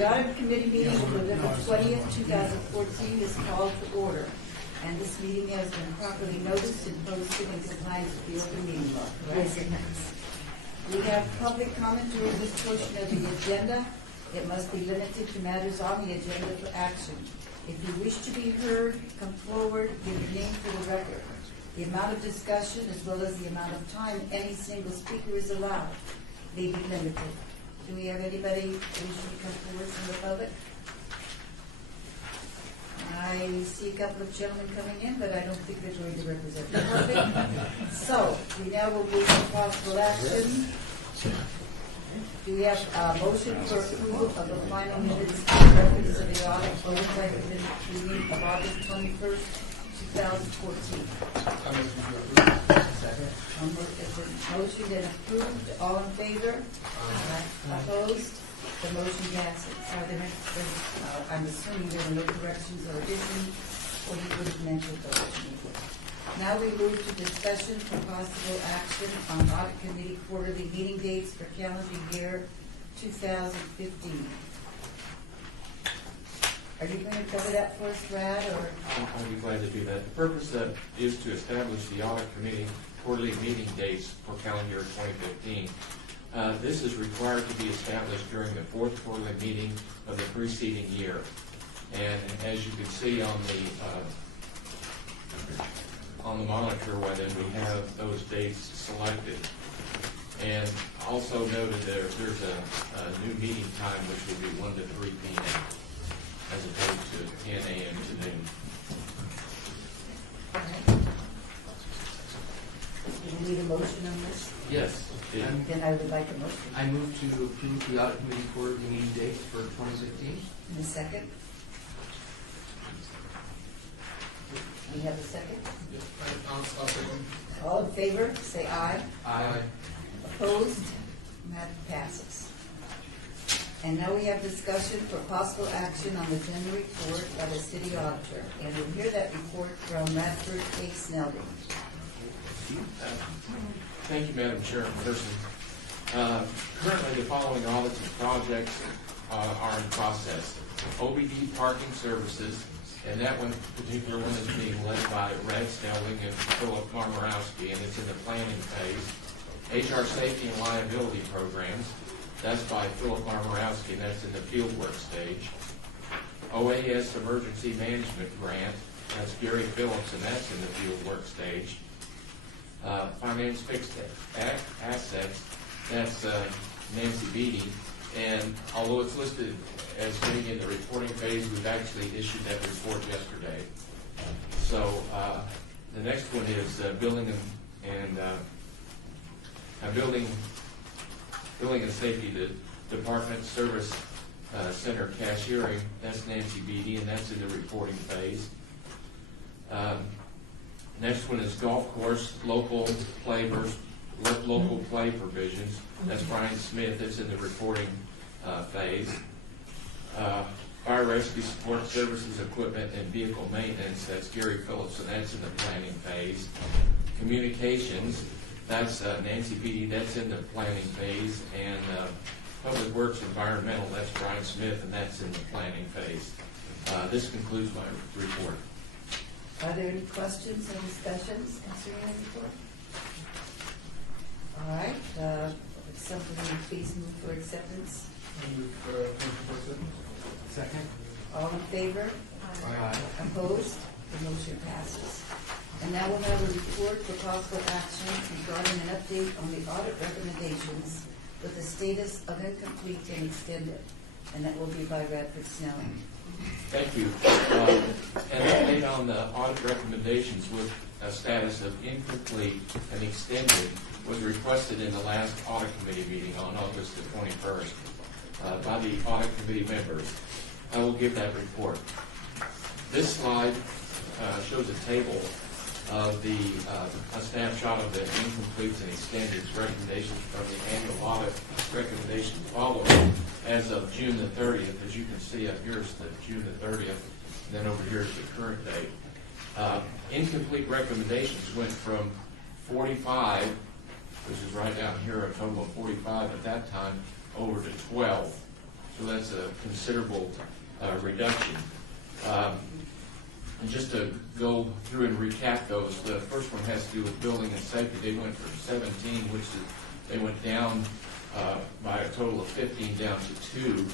The Audit Committee meeting of November 20th, 2014 is called to order, and this meeting has been properly noticed and posted in compliance with the open meeting law. Yes, it has. We have public comment during this portion of the agenda. It must be limited to matters on the agenda for action. If you wish to be heard, come forward, give your name for the record. The amount of discussion as well as the amount of time any single speaker is allowed may be limited. Do we have anybody wishing to come forward from the public? I see a couple of gentlemen coming in, but I don't think they're going to represent the public. So, we now will move to possible action. Do we have a motion for approval of the final minutes and records of the Audit Oversight meeting of August 21st, 2014? Motion and approved. All in favor? Opposed? The motion passes. Are there any, I'm assuming there were no corrections or additions, or you would have mentioned those. Now we move to discussion for possible action on Audit Committee quarterly meeting dates for calendar year 2015. Are you going to cover that for us, Brad, or? I'll be glad to do that. The purpose is to establish the Audit Committee quarterly meeting dates for calendar year 2015. This is required to be established during the fourth quarterly meeting of the preceding year. And as you can see on the monitor, we have those dates selected. And also noted there's a new meeting time, which will be 1 to 3 p.m. as opposed to 10 a.m. to noon. Do you need a motion on this? Yes. Then I would like a motion. I move to approve the Audit Committee quarterly meeting dates for 2015. In a second. We have a second? I'll second. All in favor, say aye. Aye. Opposed? That passes. And now we have discussion for possible action on the general report by the city auditor. And we'll hear that report from Radford A. Snelling. Thank you, Madam Chairperson. Currently, the following audits and projects are in process. OBD parking services, and that one particular one is being led by Red Snelling and Philip Marmarowski, and it's in the planning phase. HR safety and liability programs, that's by Philip Marmarowski, and that's in the fieldwork stage. OAS emergency management grant, that's Gary Phillips, and that's in the fieldwork stage. Finance fixed assets, that's Nancy Beatty, and although it's listed as being in the reporting phase, we've actually issued that report yesterday. So the next one is building and safety department service center cashiering, that's Nancy Beatty, and that's in the reporting phase. Next one is golf course local play provisions. That's Brian Smith. That's in the reporting phase. Fire rescue support services, equipment, and vehicle maintenance. That's Gary Phillips, and that's in the planning phase. Communications. That's Nancy Beatty. That's in the planning phase. And public works environmental. That's Brian Smith, and that's in the planning phase. This concludes my report. Are there any questions or discussions concerning the report? All right. If somebody please move for acceptance. Move for acceptance. Second. All in favor? Aye. Opposed? The motion passes. And now we'll have a report for possible action regarding an update on the audit recommendations with the status of incomplete and extended. And that will be by Radford Snelling. Thank you. An update on the audit recommendations with a status of incomplete and extended was requested in the last audit committee meeting on August the 21st by the audit committee members. I will give that report. This slide shows a table of a snapshot of the incompletes and extended recommendations from the annual audit recommendations following as of June the 30th. As you can see up here is the June the 30th, and then over here is the current date. Incomplete recommendations went from 45, which is right down here, a total of 45 at that time, over to 12. So that's a considerable reduction. And just to go through and recap those, the first one has to do with building and safety. They went from 17, which is, they went down by a total of 15 down to 2.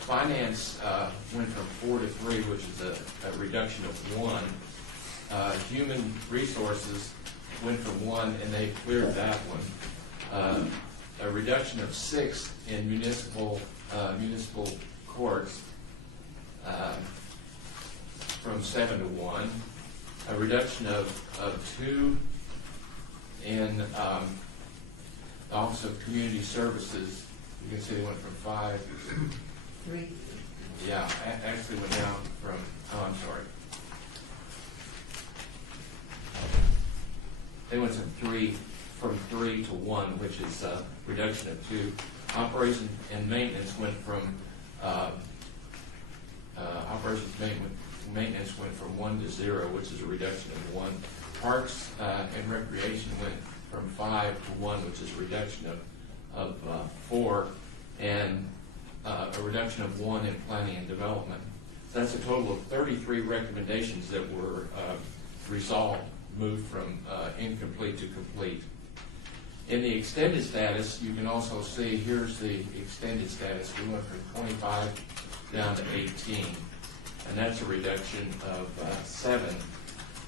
Finance went from 4 to 3, which is a reduction of 1. Human resources went from 1, and they cleared that one. A reduction of 6 in municipal courts, from 7 to 1. A reduction of 2 in the Office of Community Services. You can see they went from 5. 3. Yeah, actually went down from, I'm sorry. They went from 3 to 1, which is a reduction of 2. Operations and maintenance went from, maintenance went from 1 to 0, which is a reduction of 1. Parks and recreation went from 5 to 1, which is a reduction of 4, and a reduction of 1 in planning and development. So that's a total of 33 recommendations that were resolved, moved from incomplete to complete. In the extended status, you can also see, here's the extended status. We went from 25 down to 18, and that's a reduction of 7.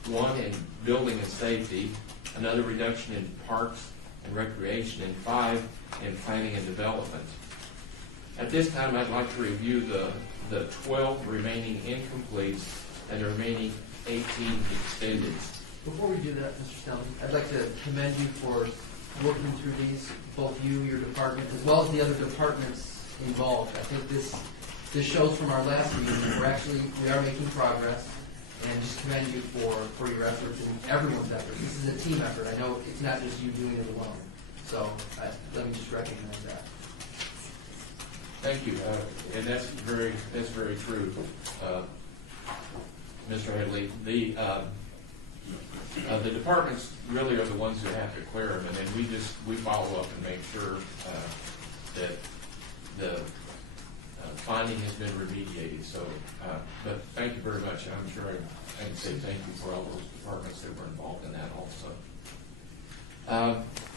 1 in building and safety, another reduction in parks and recreation, and 5 in planning and development. At this time, I'd like to review the 12 remaining incompletes and the remaining 18 extendeds. Before we do that, Mr. Stelling, I'd like to commend you for working through these, both you, your department, as well as the other departments involved. I think this shows from our last meeting we are making progress, and just commend you for your efforts and everyone's efforts. This is a team effort. I know it's not just you doing it alone. So let me just recognize that. Thank you, and that's very true, Mr. Headley. The departments really are the ones who have to clear them, and then we follow up and make sure that the finding has been remediated. So, but thank you very much. I'm sure I can say thank you for all those departments that were involved in that also.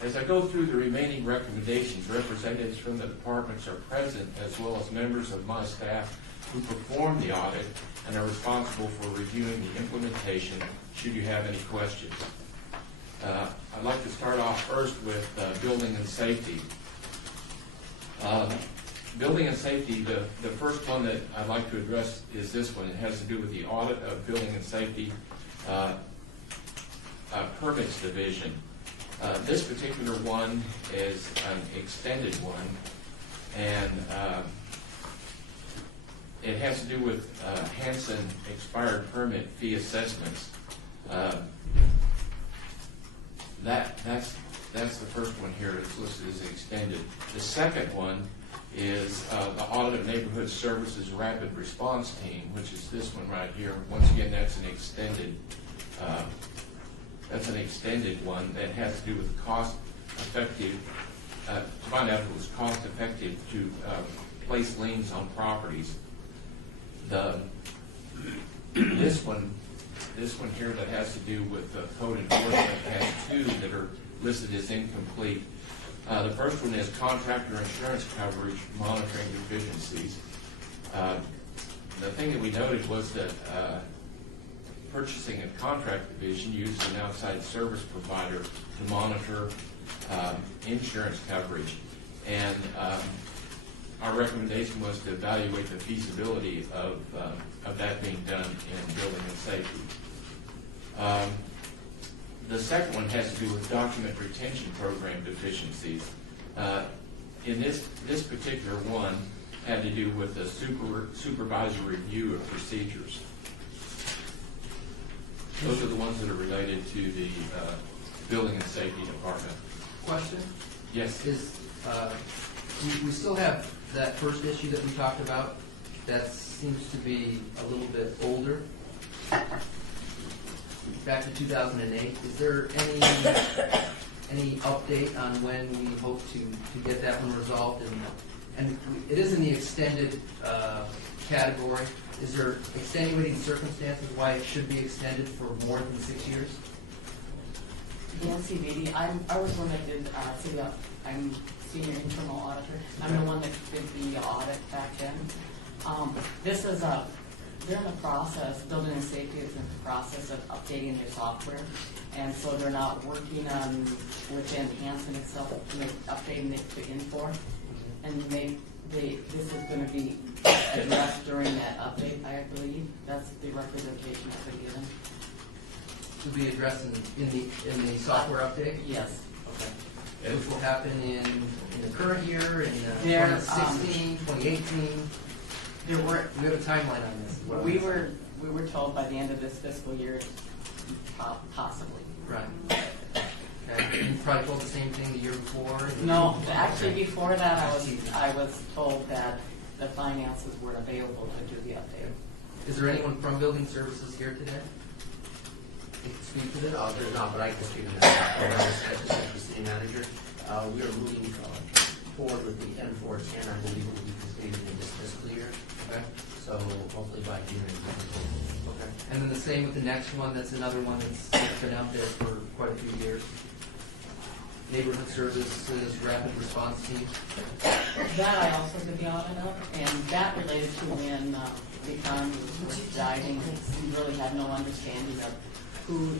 As I go through the remaining recommendations, representatives from the departments are present, as well as members of my staff who perform the audit and are responsible for reviewing the implementation should you have any questions. I'd like to start off first with building and safety. Building and safety, the first one that I'd like to address is this one. It has to do with the audit of building and safety permits division. This particular one is an extended one, and it has to do with Hanson expired permit fee assessments. That's the first one here. It's listed as extended. The second one is the Audit of Neighborhood Services Rapid Response Team, which is this one right here. Once again, that's an extended. That's an extended one that has to do with cost-effective. To find out if it was cost-effective to place liens on properties. This one here that has to do with code enforcement has 2 that are listed as incomplete. The first one is contractor insurance coverage monitoring deficiencies. The thing that we noted was that purchasing and contract division used an outside service provider to monitor insurance coverage, and our recommendation was to evaluate the feasibility of that being done in building and safety. The second one has to do with document retention program deficiencies. In this particular one had to do with the supervisory review of procedures. Those are the ones that are related to the building and safety department. Question? Yes. We still have that first issue that we talked about. That seems to be a little bit older. Back to 2008. Is there any update on when we hope to get that one resolved? And and it is in the extended category. Is there extenuating circumstances why it should be extended for more than 6 years? The NCVD, I was one that did, I'm senior internal auditor. I'm the one that did the audit back then. This is they're in the process, building and safety is in the process of updating their software. And so they're not working on with enhancing itself, updating it to Infor. And this is going to be addressed during that update, I believe. That's the representation I've been given. To be addressed in the software update? Yes. Okay. Which will happen in the current year, in There, 2016, 2018? There were. We have a timeline on this. We were told by the end of this fiscal year, possibly. Right. Okay. You probably told the same thing the year before? No, actually before that, I was told that the finances weren't available to do the update. Is there anyone from Building Services here today? Can you speak to this? No, there's not, but I can speak to that. The city manager, we are moving forward with the N410. I believe it will be completed in this fiscal year. Okay. So hopefully by June. Okay. And then the same with the next one. That's another one that's been out there for quite a few years. Neighborhood Services Rapid Response Team. That I also did the audit of, and that related to when the economy was diving. We really had no understanding of who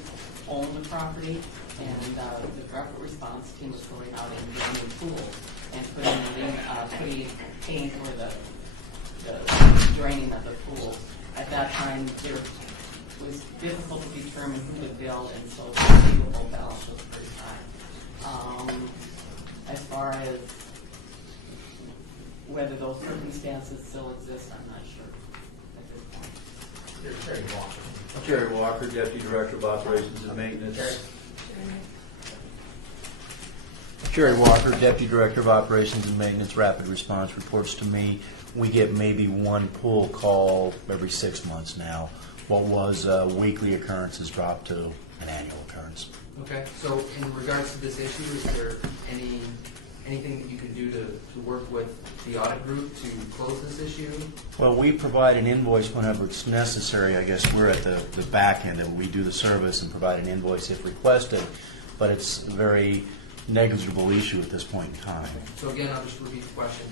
owned the property, and the rapid response team was going out and doing pools and paying for the draining of the pool. At that time, it was difficult to determine who would bill, and so the receivable balance was pretty high. As far as whether those circumstances still exist, I'm not sure at this point. There's Terry Walker. Jerry Walker, Deputy Director of Operations and Maintenance. Jerry Walker, Deputy Director of Operations and Maintenance, Rapid Response, reports to me. We get maybe one pool call every 6 months now. What was a weekly occurrence has dropped to an annual occurrence. Okay. So in regards to this issue, is there anything that you can do to work with the audit group to close this issue? Well, we provide an invoice whenever it's necessary. I guess we're at the back end that we do the service and provide an invoice if requested, but it's a very negligible issue at this point in time. So again, I'll just repeat the question.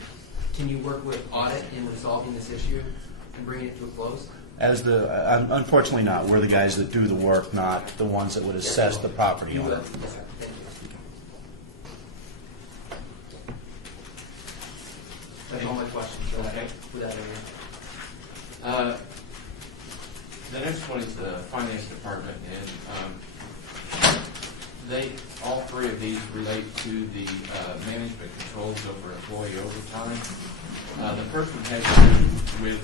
Can you work with audit in resolving this issue and bringing it to a close? Unfortunately not. We're the guys that do the work, not the ones that would assess the property You owner. will. Yes, sir. Thank you. That's all my questions. So Okay. with that area. The next one is the finance department, and all three of these relate to the management controls over employee overtime. The first one has to do with,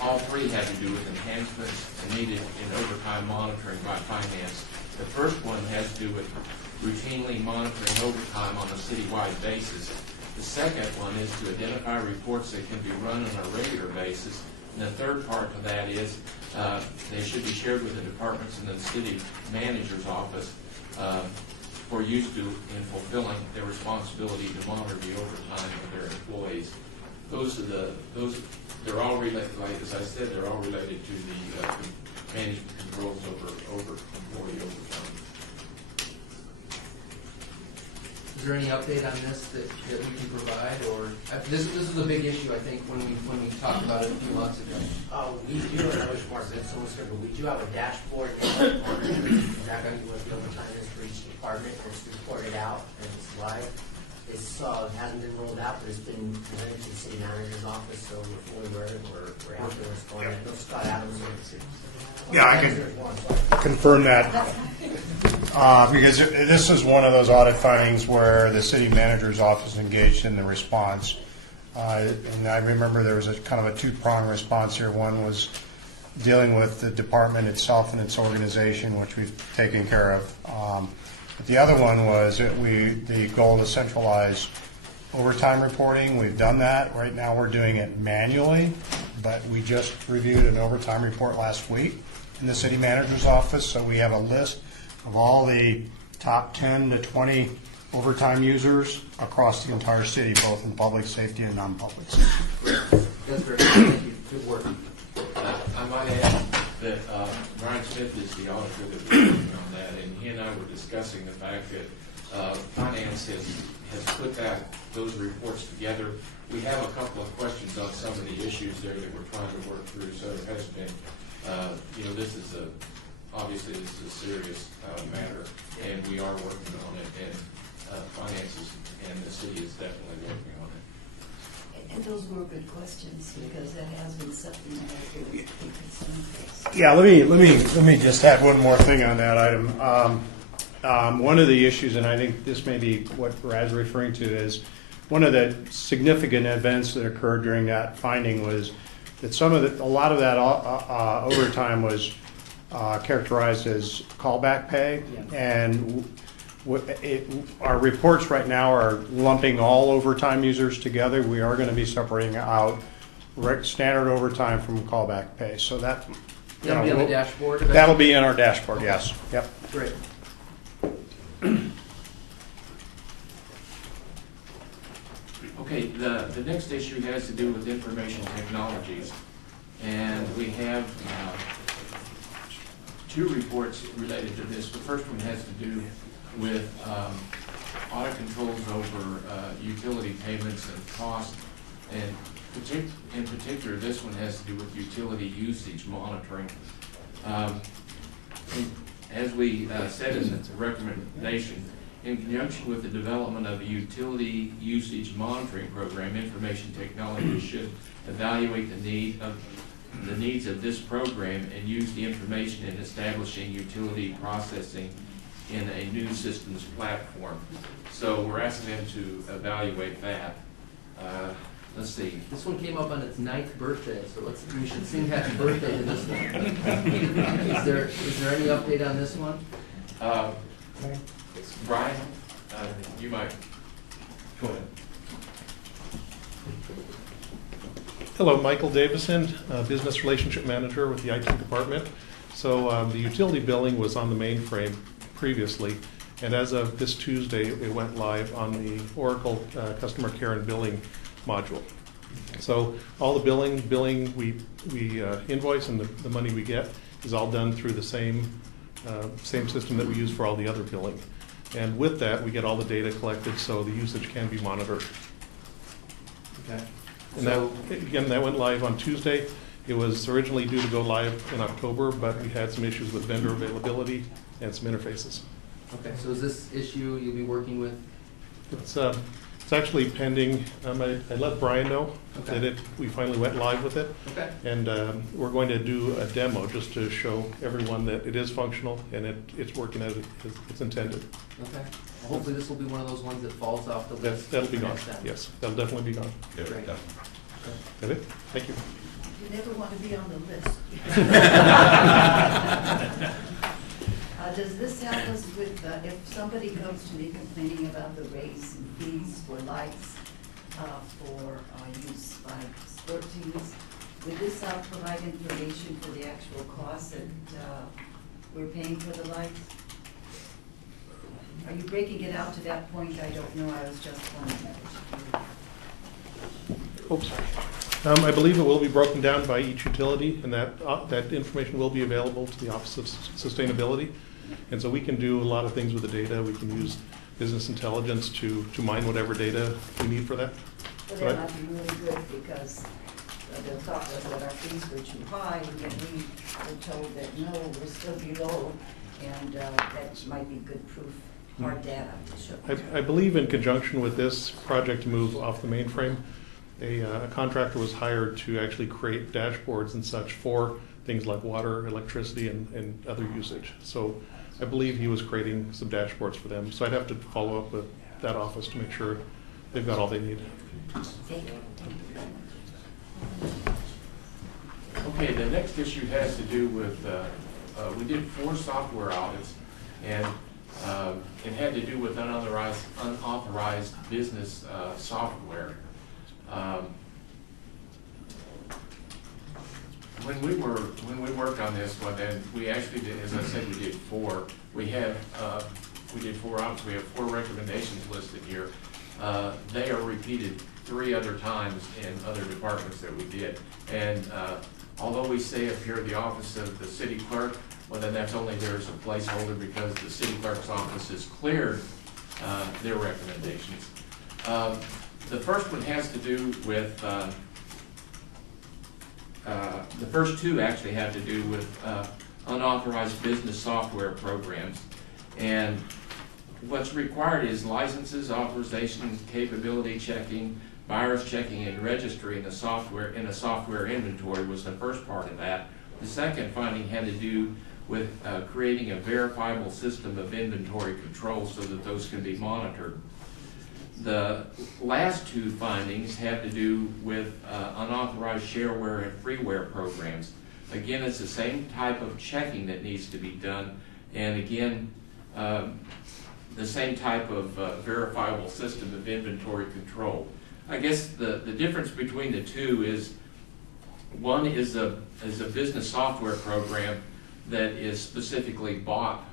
all three have to do with enhancements needed in overtime monitoring by finance. The first one has to do with routinely monitoring overtime on a citywide basis. The second one is to identify reports that can be run on a regular basis. And the third part of that is they should be shared with the departments in the city manager's office for use in fulfilling their responsibility to monitor the overtime of their employees. They're all related, like as I said, they're all related to the management controls over employee overtime. Is there any update on this that we can provide, or this is a big issue? I think when we talked about it a few months ago. We do have we do have a dashboard exactly what the overtime is for each department. It's reported out and it's live. It hasn't been rolled out, but it's been presented to the city manager's office, so we're fully aware of it. We're out there what's going on. Scott Adams. Yeah, I can confirm that. Because this is one of those audit findings where the city manager's office engaged in the response. And I remember there was a kind of a two-pronged response here. One was dealing with the department itself and its organization, which we've taken care of. But the other one was the goal to centralize overtime reporting. We've done that. Right now we're doing it manually, but we just reviewed an overtime report last week in the city manager's office, so we have a list of all the top 10 to 20 overtime users across the entire city, both in public safety and non-public safety. That's great. Thank you. Good work. I might add that Brian Smith is the auditor that we're working on that, and he and I were discussing the fact that finance has put those reports together. We have a couple of questions on some of the issues there that we're trying to work through, so it has been, obviously this is a serious matter, and we are working on it, and finances and the city is definitely working on it. And those were good questions, because that has been something that has been a concern for us. Yeah, let me just add one more thing on that item. One of the issues, and I think this may be what Brad's referring to, is one of the significant events that occurred during that finding was that a lot of that overtime was characterized as callback pay, and our reports right now are lumping all overtime users together. We are going to be separating out standard overtime from callback pay. So that'll be on the dashboard. That'll be in our dashboard. Yes. Yep. Great. Okay, the next issue has to do with information technologies, and we have two reports related to this. The first one has to do with audit controls over utility payments and costs, and in particular, this one has to do with utility usage monitoring. As we said in the recommendation, in conjunction with the development of a utility usage monitoring program, information technology should evaluate the needs of this program and use the information in establishing utility processing in a new systems platform. So we're asking them to evaluate that. Let's see. This one came up on its 9th birthday, so we should sing happy birthday to this one. Is there any update on this one? Brian, you might. Go ahead. Hello, Michael Davison, Business Relationship Manager with the IT Department. So the utility billing was on the mainframe previously, and as of this Tuesday, it went live on the Oracle Customer Care and Billing module. So all the billing we invoice and the money we get is all done through the same system that we use for all the other billing. And with that, we get all the data collected so the usage can be monitored. Okay. And that went live on Tuesday. It was originally due to go live in October, but we had some issues with vendor availability and some interfaces. Okay, so is this issue you'll be working with? It's actually pending. I let Brian know that we finally went live with it. Okay. And we're going to do a demo just to show everyone that it is functional and it's working as it's intended. Okay. Well, hopefully this will be one of those ones that falls off the list. That'll be gone. next time. Yes, that'll definitely be gone. Great. Okay. That it? Thank you. You never want to be on the list. Does this help us with, if somebody comes to me complaining about the rates and fees for lights for use by sport teams, would this help provide information for the actual costs that we're paying for the lights? Are you breaking it out to that point? I don't know. I was just wondering. Oops. I believe it will be broken down by each utility, and that information will be available to the Office of Sustainability. And so we can do a lot of things with the data. We can use business intelligence to mine whatever data we need for that. Well, that might be really good, because the thought was that our fees were too high, and then we were told that no, we're still below, and that might be good proof, hard data to show. I believe in conjunction with this project to move off the mainframe, a contractor was hired to actually create dashboards and such for things like water, electricity, and other usage. So I believe he was creating some dashboards for them. So I'd have to follow up with that office to make sure they've got all they need. Okay, the next issue has to do with, we did 4 software audits, and it had to do with unauthorized business software. When we worked on this one, and we actually did, as I said, we did 4. We have we did 4 audits. We have 4 recommendations listed here. They are repeated 3 other times in other departments that we did. And although we say up here the office of the city clerk, well, then that's only there as a placeholder because the city clerk's office has cleared their recommendations. The first one has to do with, the first 2 actually have to do with unauthorized business software programs. And what's required is licenses, authorizations, capability checking, virus checking, and registering the software in a software inventory was the first part of that. The second finding had to do with creating a verifiable system of inventory control so that those can be monitored. The last 2 findings have to do with unauthorized shareware and freeware programs. Again, it's the same type of checking that needs to be done, and again, the same type of verifiable system of inventory control. I guess the difference between the 2 is one is a business software program that is specifically bought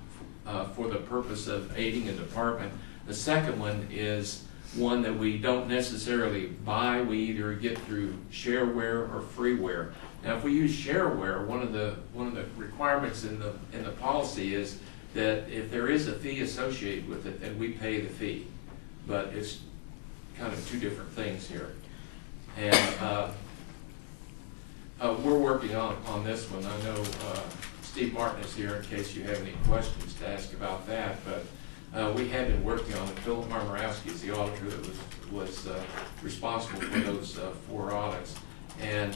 for the purpose of aiding a department. The second one is one that we don't necessarily buy. We either get through shareware or freeware. Now, if we use shareware, one of the requirements in the policy is that if there is a fee associated with it, then we pay the fee. But it's kind of 2 different things here. And we're working on this one. I know Steve Martin is here in case you have any questions to ask about that. But we have been working on it. Philip Marmarowski is the auditor that was responsible for those 4 audits. And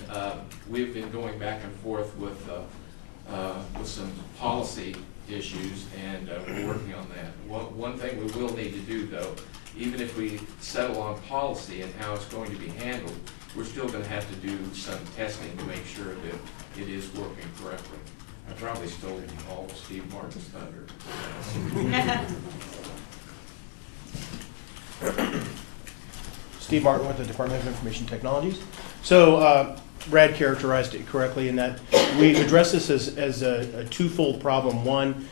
we've been going back and forth with some policy issues, and we're working on that. One thing we will need to do, though, even if we settle on policy and how it's going to be handled, we're still going to have to do some testing to make sure that it is working correctly. I probably stole all of Steve Martin's thunder. Steve Martin with the Department of Information Technologies. So Brad characterized it correctly in that we address this as a twofold problem. One,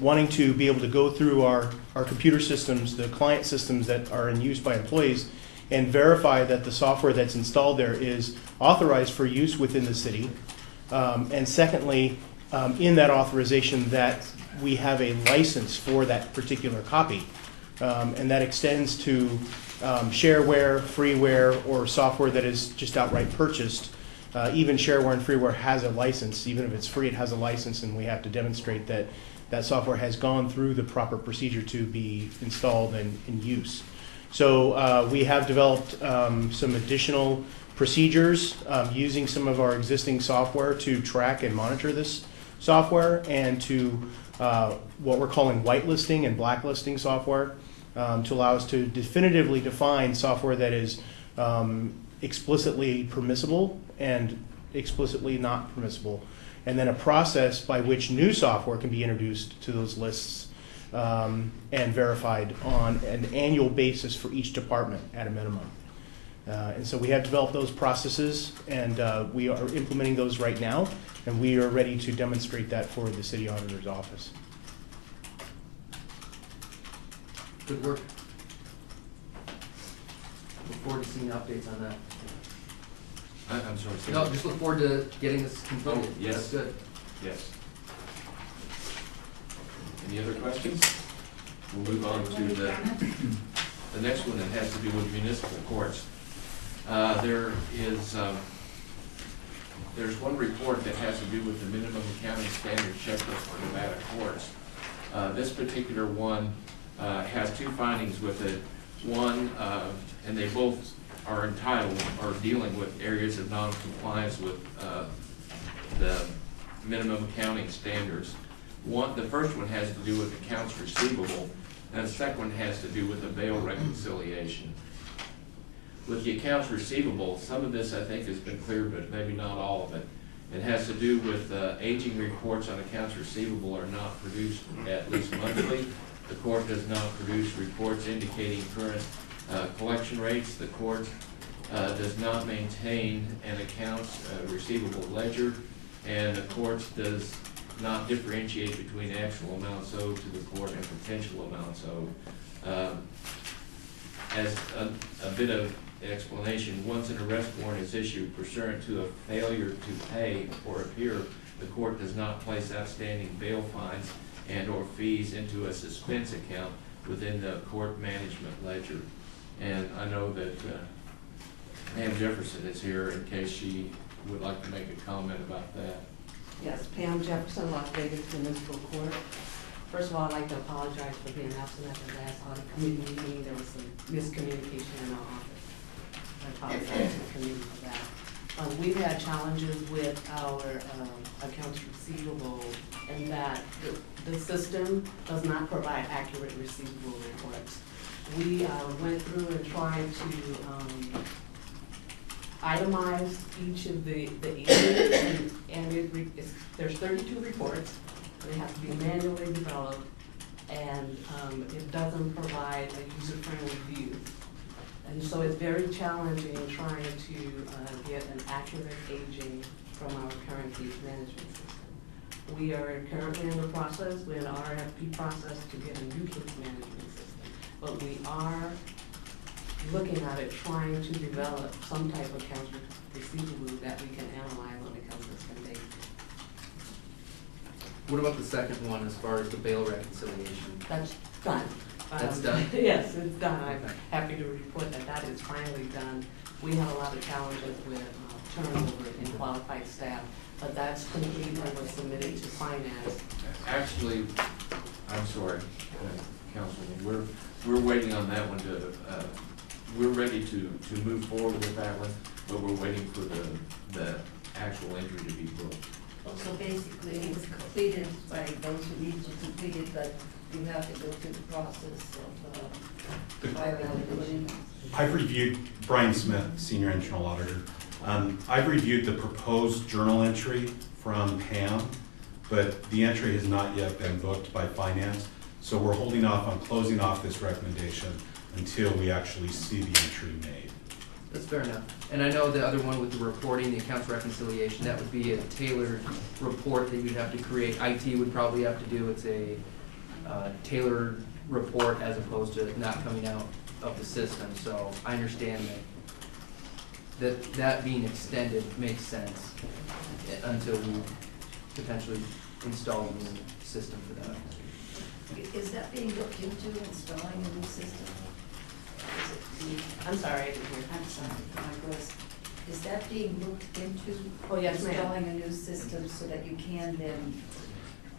wanting to be able to go through our computer systems, the client systems that are in use by employees, and verify that the software that's installed there is authorized for use within the city. And secondly, in that authorization that we have a license for that particular copy. And that extends to shareware, freeware, or software that is just outright purchased. Even shareware and freeware has a license. Even if it's free, it has a license, and we have to demonstrate that that software has gone through the proper procedure to be installed and in use. So we have developed some additional procedures using some of our existing software to track and monitor this software, and to what we're calling whitelisting and blacklisting software to allow us to definitively define software that is explicitly permissible and explicitly not permissible, and then a process by which new software can be introduced to those lists and verified on an annual basis for each department at a minimum. And so we have developed those processes, and we are implementing those right now, and we are ready to demonstrate that for the city auditor's office. Good work. Look forward to seeing updates on that. I'm sorry. say No, that. just look forward to getting this completed. Oh, yes. That's good. Yes. Any other questions? We'll move on to the next one that has to do with municipal courts. There's one report that has to do with the minimum accounting standard checklist for Nevada courts. This particular one has 2 findings with it. One, and they both are entitled or dealing with areas of non-compliance with the minimum accounting standards. The first one has to do with accounts receivable, and the second one has to do with a bail reconciliation. With the accounts receivable, some of this I think has been clear, but maybe not all of it. It has to do with aging reports on accounts receivable are not produced at least monthly. The court does not produce reports indicating current collection rates. The court does not maintain an accounts receivable ledger, and the court does not differentiate between actual amounts owed to the court and potential amounts owed. As a bit of explanation, once an arrest warrant is issued pursuant to a failure to pay or appear, the court does not place outstanding bail fines and/or fees into a suspense account within the court management ledger. And I know that Pam Jefferson is here in case she would like to make a comment about that. Yes, Pam Jefferson, Las Vegas Municipal Court. First of all, I'd like to apologize for being absent at the last audit committee meeting. There was some miscommunication in our office. I apologize to the committee for that. We've had challenges with our accounts receivable in that the system does not provide accurate receivable reports. We went through and tried to itemize each of the issues, and there's 32 reports. They have to be manually developed, and it doesn't provide a user-friendly view. And so it's very challenging trying to get an accurate aging from our current case management system. We are currently in the process, we're in the RFP process to get a new case management system. But we are looking at it, trying to develop some type of accounts receivable that we can analyze on a consistent basis. What about the second one as far as the bail reconciliation? That's done. That's done? Yes, it's done. I'm happy to report that that is finally done. We had a lot of challenges with turnover in qualified staff, but that's complete and was submitted to finance. Actually, I'm sorry, Councilman, we're waiting on that one to, we're ready to move forward with that one, but we're waiting for the actual entry to be booked. So basically, it was completed by those who need to complete it, but you have to go through the process of filing. I've reviewed, Brian Smith, Senior Internal Auditor. I've reviewed the proposed journal entry from Pam, but the entry has not yet been booked by Finance. So we're holding off on closing off this recommendation until we actually see the entry made. That's fair enough. And I know the other one with the reporting, the accounts reconciliation, that would be a tailored report that you'd have to create. IT would probably have to do. It's a tailored report as opposed to not coming out of the system. So I understand that being extended makes sense until we potentially install a new system for that. Is that being looked into, installing a new system? I'm sorry, I didn't hear. I'm sorry, my voice. Is that being looked into? Oh, yes, ma'am. Installing a new system so that you can then,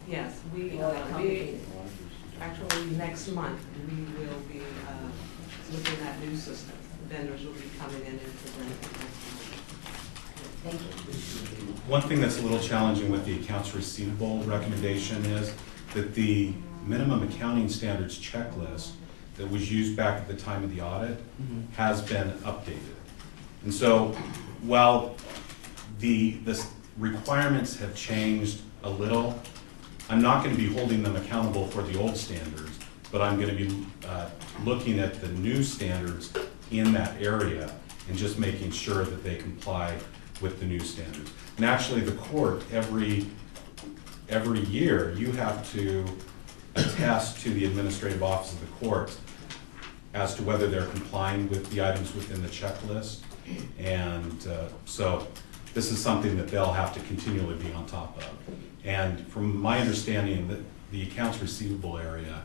Yes, we complicated. actually, next month, we will be looking at new systems. Vendors will be coming in and presenting. Thank you. One thing that's a little challenging with the accounts receivable recommendation is that the minimum accounting standards checklist that was used back at the time of the audit has been updated. And so while the requirements have changed a little, I'm not going to be holding them accountable for the old standards, but I'm going to be looking at the new standards in that area and just making sure that they comply with the new standards. And actually the court, every year, you have to attest to the administrative office of the court as to whether they're complying with the items within the checklist. And so this is something that they'll have to continually be on top of. And from my understanding, the accounts receivable area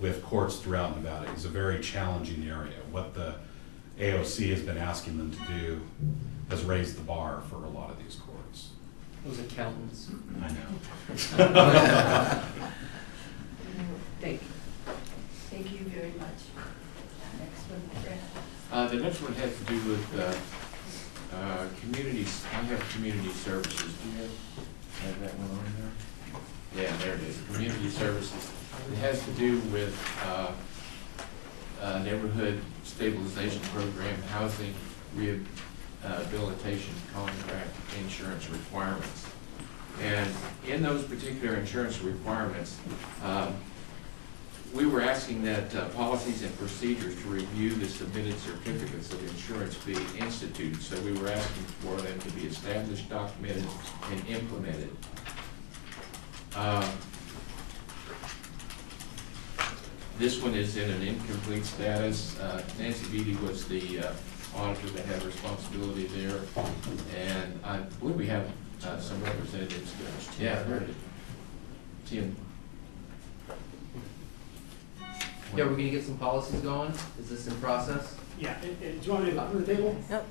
with courts throughout Nevada is a very challenging area. What the AOC has been asking them to do has raised the bar for a lot of these courts. Those accountants. I know. Thank you. Thank you very much. Next one, Brad. The next one has to do with communities. I have community services. Do you have that one on there? Yeah, there it is. Community services. It has to do with neighborhood stabilization program, housing rehabilitation contract insurance requirements. And in those particular insurance requirements, we were asking that policies and procedures to review the submitted certificates of insurance be instituted. So we were asking for them to be established, documented, and implemented. This one is in an incomplete status. Nancy Beatty was the auditor that had responsibility there, and I believe we have some representatives there. Yeah, there it is. Tim. Yeah, we're gonna get some policies going. Is this in process? Yeah, do you want me to come to the table? Nope.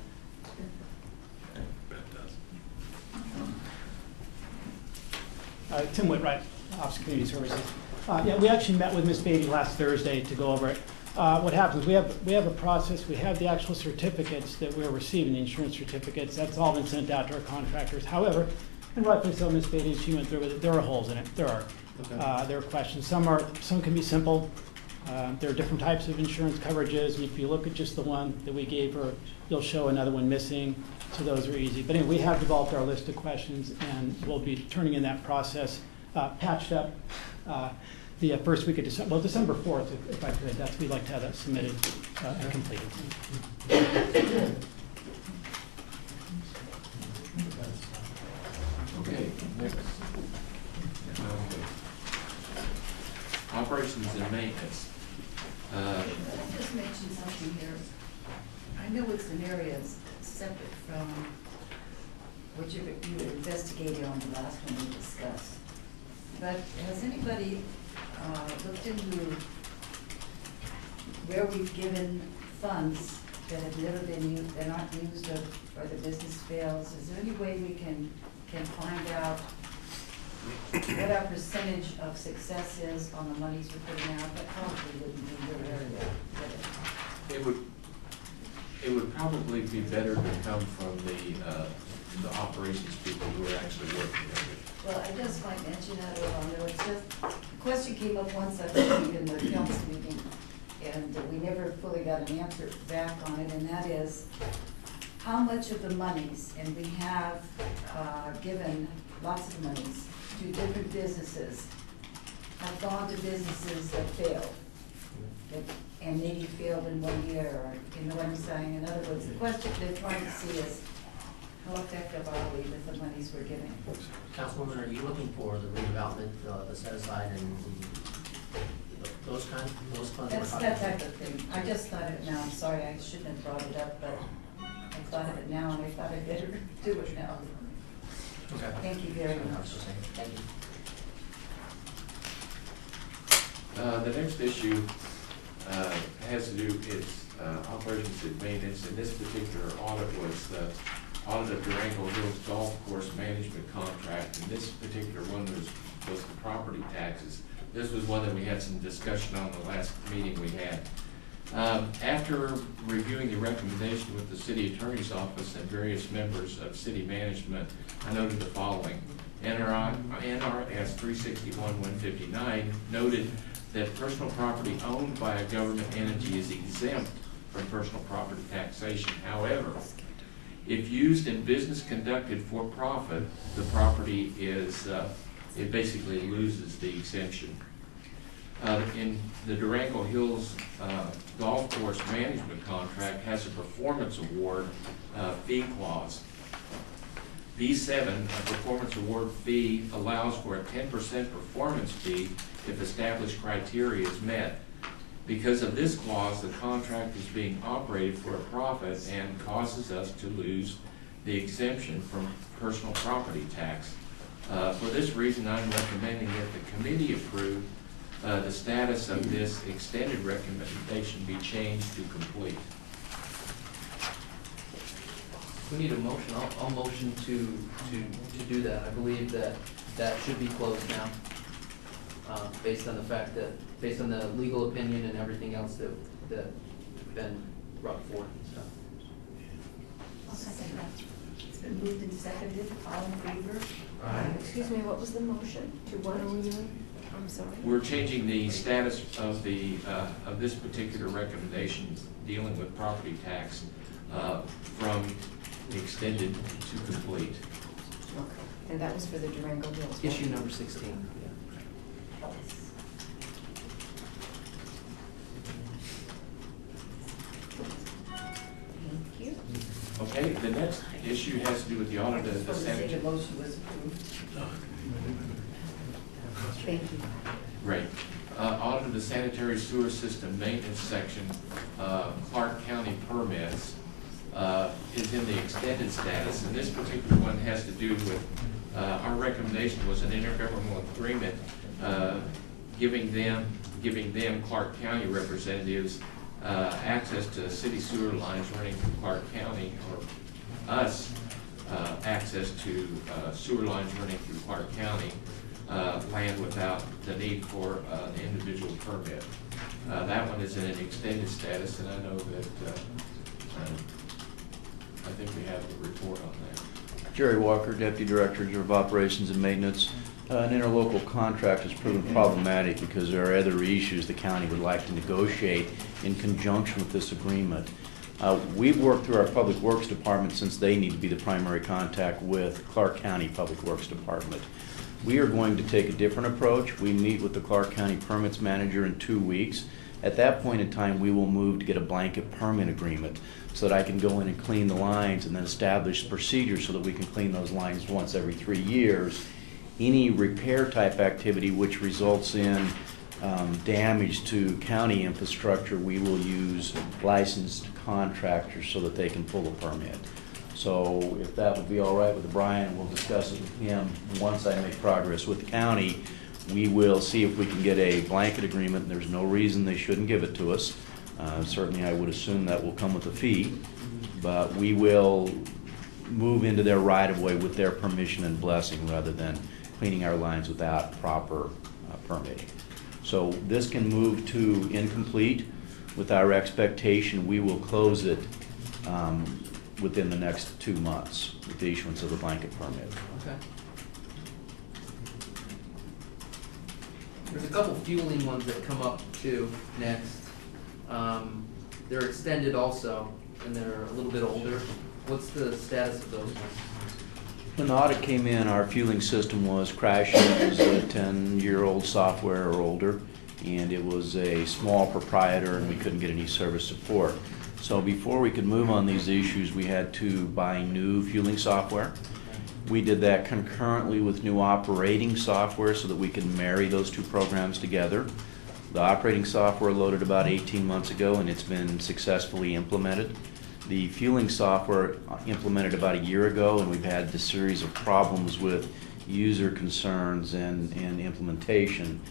Tim Whitwright, Office of Community Services. Yeah, we actually met with Ms. Beatty last Thursday to go over it. What happens, we have a process, we have the actual certificates that we're receiving, the insurance certificates, that's all been sent out to our contractors. However, and rightfully so, Ms. Beatty, she went through with it, there are holes in it, there are questions. Some can be simple. There are different types of insurance coverages, and if you look at just the one that we gave her, you'll show another one missing, so those are easy. But anyway, we have developed our list of questions, and we'll be turning in that process, patched up the first week of December, well, December 4th, if I could. We'd like to have that submitted and completed. Okay, next. Operations and maintenance. Can I just mention something here? I know it's an area separate from what you were investigating on the last one we discussed. But has anybody looked into where we've given funds that have never been used, that aren't used, or the business fails? Is there any way we can find out what our percentage of success is on the monies we're putting out? That probably wouldn't be your area, would it? It would probably be better to come from the operations people who are actually working with it. Well, I just might mention that on there. It's just, the question came up once, I believe, in the council meeting, and we never fully got an answer back on it, and that is, how much of the monies, and we have given lots of monies to different businesses, have gone to businesses that failed, and maybe failed in 1 year, or, you know what I'm saying? In other words, the question they're trying to see is, how effective are we with the monies we're giving? Councilwoman, are you looking for the redevelopment, the set aside and those funds? That's that type of thing. I just thought of it now. I'm sorry, I shouldn't have brought it up, but I thought of it now, and I thought I'd better do it now. Okay. Thank you very much. Thank you. The next issue has to do with operations and maintenance, and this particular audit was the audit of Durango Hills Golf Course Management Contract, and this particular one was the property taxes. This was one that we had some discussion on the last meeting we had. After reviewing the recommendation with the city attorney's office and various members of city management, I noted the following. NRS 361-159 noted that personal property owned by a government entity is exempt from personal property taxation. However, if used in business conducted for profit, the property is, it basically loses the exemption. In the Durango Hills Golf Course Management Contract has a performance award fee clause. B7, a performance award fee, allows for a 10% performance fee if established criteria is met. Because of this clause, the contract is being operated for a profit and causes us to lose the exemption from personal property tax. For this reason, I'm recommending that the committee approve the status of this extended recommendation be changed to complete. We need a motion. I'll motion to do that. I believe that should be closed now, based on the fact that, based on the legal opinion and everything else that been brought forth and stuff. I'll second that. It's been moved and seconded. All in favor? Excuse me, what was the motion? To what are we doing? I'm sorry. We're changing the status of the of this particular recommendation dealing with property tax from extended to complete. Okay. And that was for the Durango Hills. one? Issue number 16. Thank you. Okay, the next issue has to do with the audit of the I just want to say sanitary. the motion was approved. Thank you. Great. Audit of the sanitary sewer system maintenance section, Clark County permits, is in the extended status, and this particular one has to do with, our recommendation was an intergovernmental agreement, giving them, Clark County representatives, access to city sewer lines running through Clark County, or us, access to sewer lines running through Clark County, land without the need for an individual permit. That one is in an extended status, and I know that, I think we have the report on that. Jerry Walker, Deputy Director of Operations and Maintenance. An interlocal contract has proven problematic because there are other issues the county would like to negotiate in conjunction with this agreement. We've worked through our Public Works Department since they need to be the primary contact with Clark County Public Works Department. We are going to take a different approach. We meet with the Clark County Permits Manager in 2 weeks. At that point in time, we will move to get a blanket permit agreement so that I can go in and clean the lines and then establish procedures so that we can clean those lines once every 3 years. Any repair type activity which results in damage to county infrastructure, we will use licensed contractors so that they can pull a permit. So if that would be all right with Brian, we'll discuss it with him. Once I make progress with the county, we will see if we can get a blanket agreement. There's no reason they shouldn't give it to us. Certainly I would assume that will come with a fee, but we will move into their right-of-way with their permission and blessing rather than cleaning our lines without proper permitting. So this can move to incomplete. With our expectation, we will close it within the next 2 months with the issuance of the blanket permit. Okay. There's a couple fueling ones that come up too next. They're extended also, and they're a little bit older. What's the status of those ones? When the audit came in, our fueling system was crashing. It was a 10-year-old software or older, and it was a small proprietor, and we couldn't get any service support. So before we could move on these issues, we had to buy new fueling software. We did that concurrently with new operating software so that we could marry those two programs together. The operating software loaded about 18 months ago, and it's been successfully implemented. The fueling software implemented about a year ago, and we've had this series of problems with user concerns and implementation.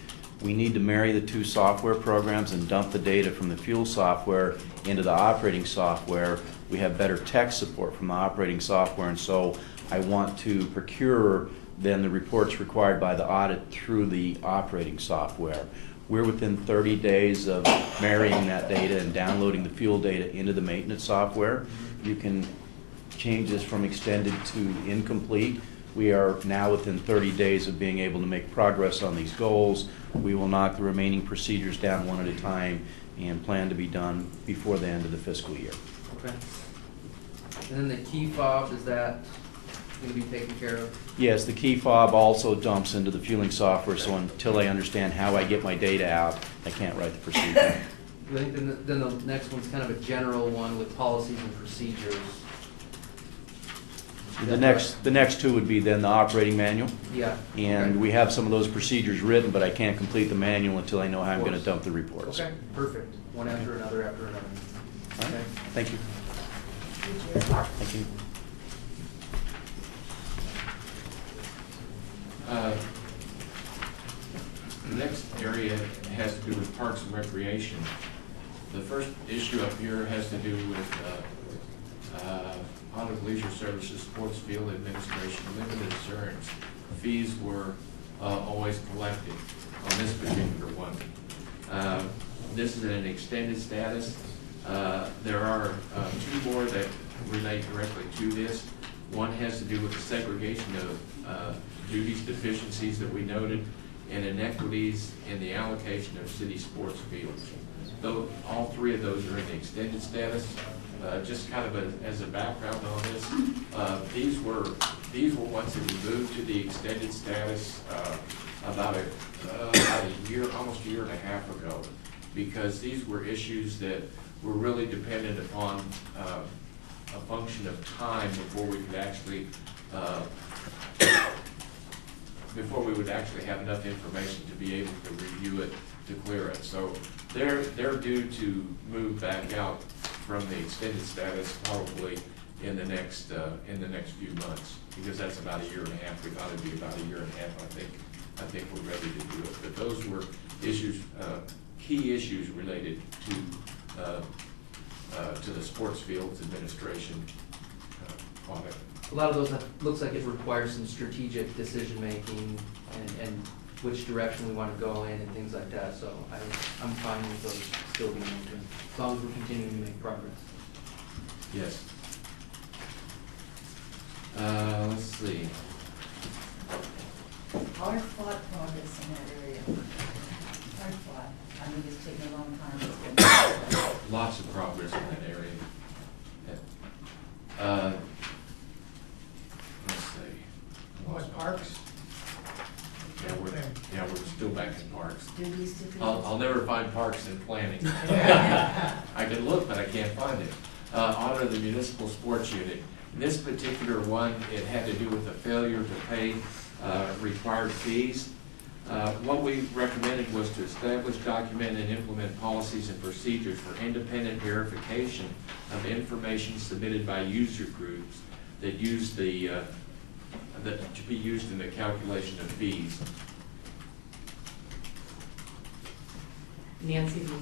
We need to marry the two software programs and dump the data from the fuel software into the operating software. We have better tech support from the operating software, and so I want to procure then the reports required by the audit through the operating software. We're within 30 days of marrying that data and downloading the fuel data into the maintenance software. You can change this from extended to incomplete. We are now within 30 days of being able to make progress on these goals. We will knock the remaining procedures down one at a time and plan to be done before the end of the fiscal year. Okay. And then the key fob, is that going to be taken care of? Yes, the key fob also dumps into the fueling software, so until I understand how I get my data out, I can't write the procedure. I think then the next one's kind of a general one with policies and procedures. The next two would be then the operating manual. Yeah. And okay. we have some of those procedures written, but I can't complete the manual until I know how I'm going to dump the reports. Okay, perfect. One after another after another. All right. Okay. Thank you. Thank you. The next area has to do with parks and recreation. The first issue up here has to do with Audit Leisure Services Sports Field Administration limited assurance. Fees were always collected on this particular one. This is in an extended status. There are two more that relate directly to this. One has to do with the segregation of duties deficiencies that we noted and inequities in the allocation of city sports fields. Though all three of those are in the extended status. Just kind of as a background on this, these were ones that we moved to the extended status about a year, almost a year and a half ago, because these were issues that were really dependent upon a function of time before we could actually before we would actually have enough information to be able to review it, to clear it. So they're due to move back out from the extended status probably in the next few months, because that's about a year and a half. We thought it'd be about a year and a half. I think we're ready to do it. But those were issues, key issues related to the sports fields administration audit. A lot of those, looks like it requires some strategic decision-making and which direction we want to go in and things like that, so I'm fine with those still being open, as long as we're continuing to make progress. Yes. Let's see. Hard fought progress in that area. Hard fought. I mean, it's taken a long time. Lots of progress in that area. Let's see. What, parks? Yeah, we're still back in parks. Do these two things? I'll never find parks in planning. I can look, but I can't find it. Audit of the municipal sports unit. This particular one, it had to do with the failure to pay required fees. What we recommended was to establish, document, and implement policies and procedures for independent verification of information submitted by user groups that use that to be used in the calculation of fees. Nancy, the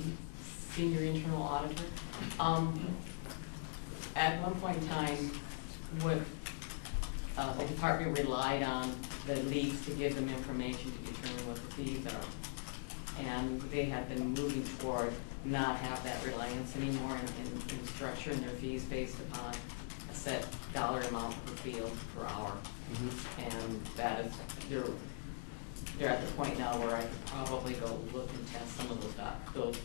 senior internal auditor. At one point in time, the department relied on the leagues to give them information to determine what the fees are. And they had been moving toward not have that reliance anymore in structuring their fees based upon a set dollar amount per field per hour. And that is, they're at the point now where I could probably go look and test some of those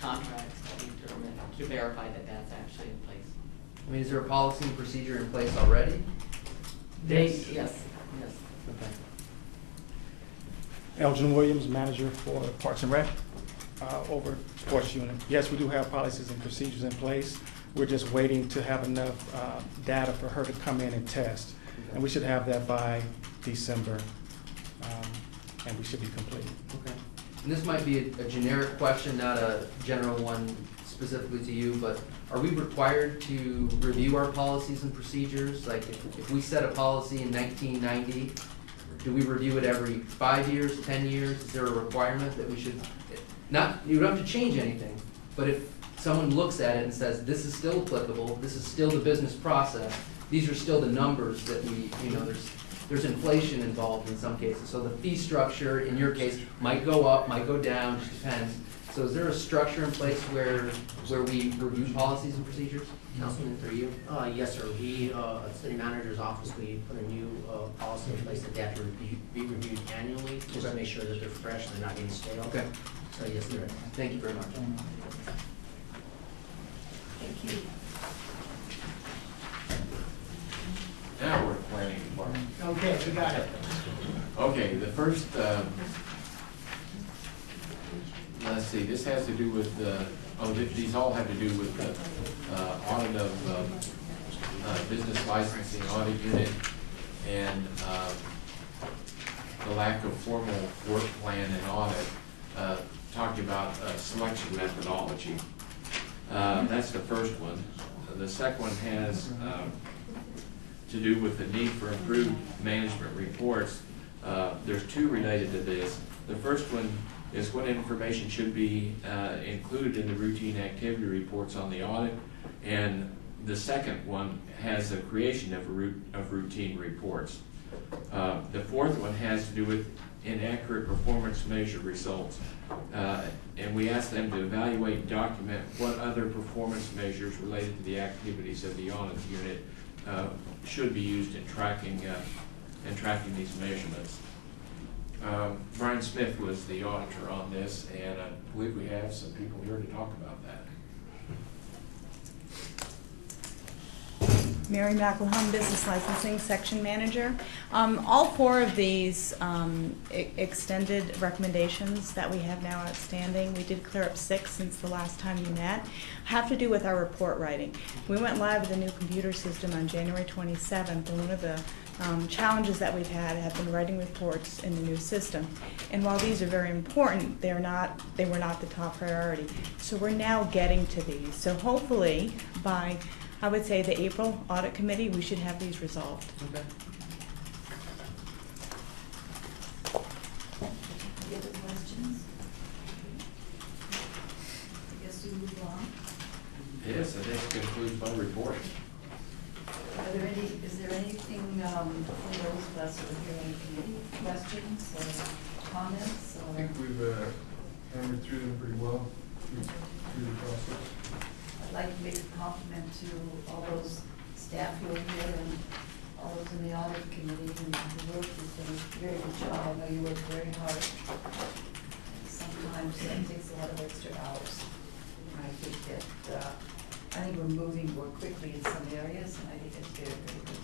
contracts that we determined to verify that that's actually in place. I mean, is there a policy and procedure in place already? Yes. Okay. Elgin Williams, manager for Parks and Rec, over sports unit. Yes, we do have policies and procedures in place. We're just waiting to have enough data for her to come in and test. Okay. And we should have that by December, and we should be complete. Okay. And this might be a generic question, not a general one specifically to you, but are we required to review our policies and procedures? Like if we set a policy in 1990, do we review it every 5 years, 10 years? Is there a requirement that we should, you don't have to change anything, but if someone looks at it and says, this is still applicable, this is still the business process, these are still the numbers that we, there's inflation involved in some cases. So the fee structure, in your case, might go up, might go down, just depends. So is there a structure in place where we review policies and procedures? Councilman, through you. Yes, sir. We, at city manager's office, we put a new policy in place that they have to be reviewed annually, just to make sure that they're fresh and they're not getting stale. Okay. So yes, sir. Thank you very much. Thank you. Now we're planning department. Okay, we got it. Okay, the first, let's see, this has to do with these all have to do with the audit of business licensing audit unit and the lack of formal work plan and audit, talking about selection methodology. That's the first one. The second one has to do with the need for improved management reports. There's two related to this. The first one is what information should be included in the routine activity reports on the audit, and the second one has the creation of routine reports. The fourth one has to do with inaccurate performance measure results, and we ask them to evaluate and document what other performance measures related to the activities of the audit unit should be used in tracking these measurements. Brian Smith was the auditor on this, and I believe we have some people here to talk about that. Mary McElhone, Business Licensing Section Manager. All four of these extended recommendations that we have now outstanding, we did clear up 6 since the last time you met, have to do with our report writing. We went live with a new computer system on January 27th, and one of the challenges that we've had have been writing reports in the new system. And while these are very important, they were not the top priority. So we're now getting to these. So hopefully by, I would say, the April audit committee, we should have these resolved. Okay. Any other questions? I guess we move on. Yes, I think that concludes my report. Is there anything from those of us who are here on the committee, questions or comments? I think we've hammered through them pretty well through the process. I'd like to make a compliment to all those staff who are here and all those in the audit committee and the work has done a very good job. I know you work very hard. Sometimes that takes a lot of extra hours. And I think that, I think we're moving more quickly in some areas, and I think it's very, very good.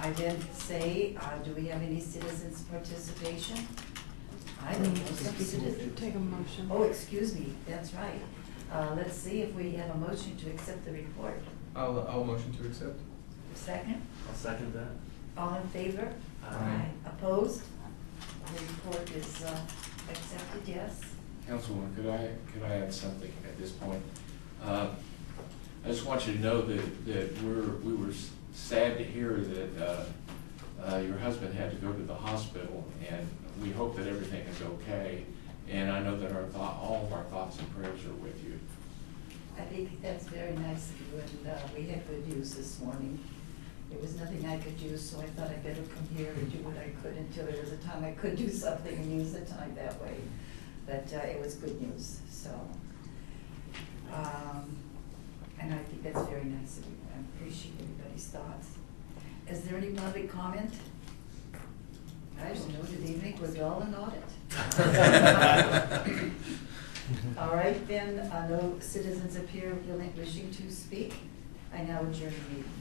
I then say, do we have any citizens' participation? I don't know, some citizens. Take a motion. Oh, excuse me, that's right. Let's see if we have a motion to accept the report. I'll motion to accept. Second? I'll second that. All in favor? Aye. Opposed? The report is accepted, yes? Councilwoman, could I add something at this point? I just want you to know that we were sad to hear that your husband had to go to the hospital, and we hope that everything is okay. And I know that all of our thoughts and prayers are with you. I think that's very nice of you, and we had good news this morning. There was nothing I could do, so I thought I'd better come here and do what I could until there was a time I could do something and use the time that way. But it was good news, so. And I think that's very nice of you. I appreciate everybody's thoughts. Is there any public comment? I just noted the evening was all an audit. All right, then, no citizens appear wishing to speak. I now adjourn the meeting.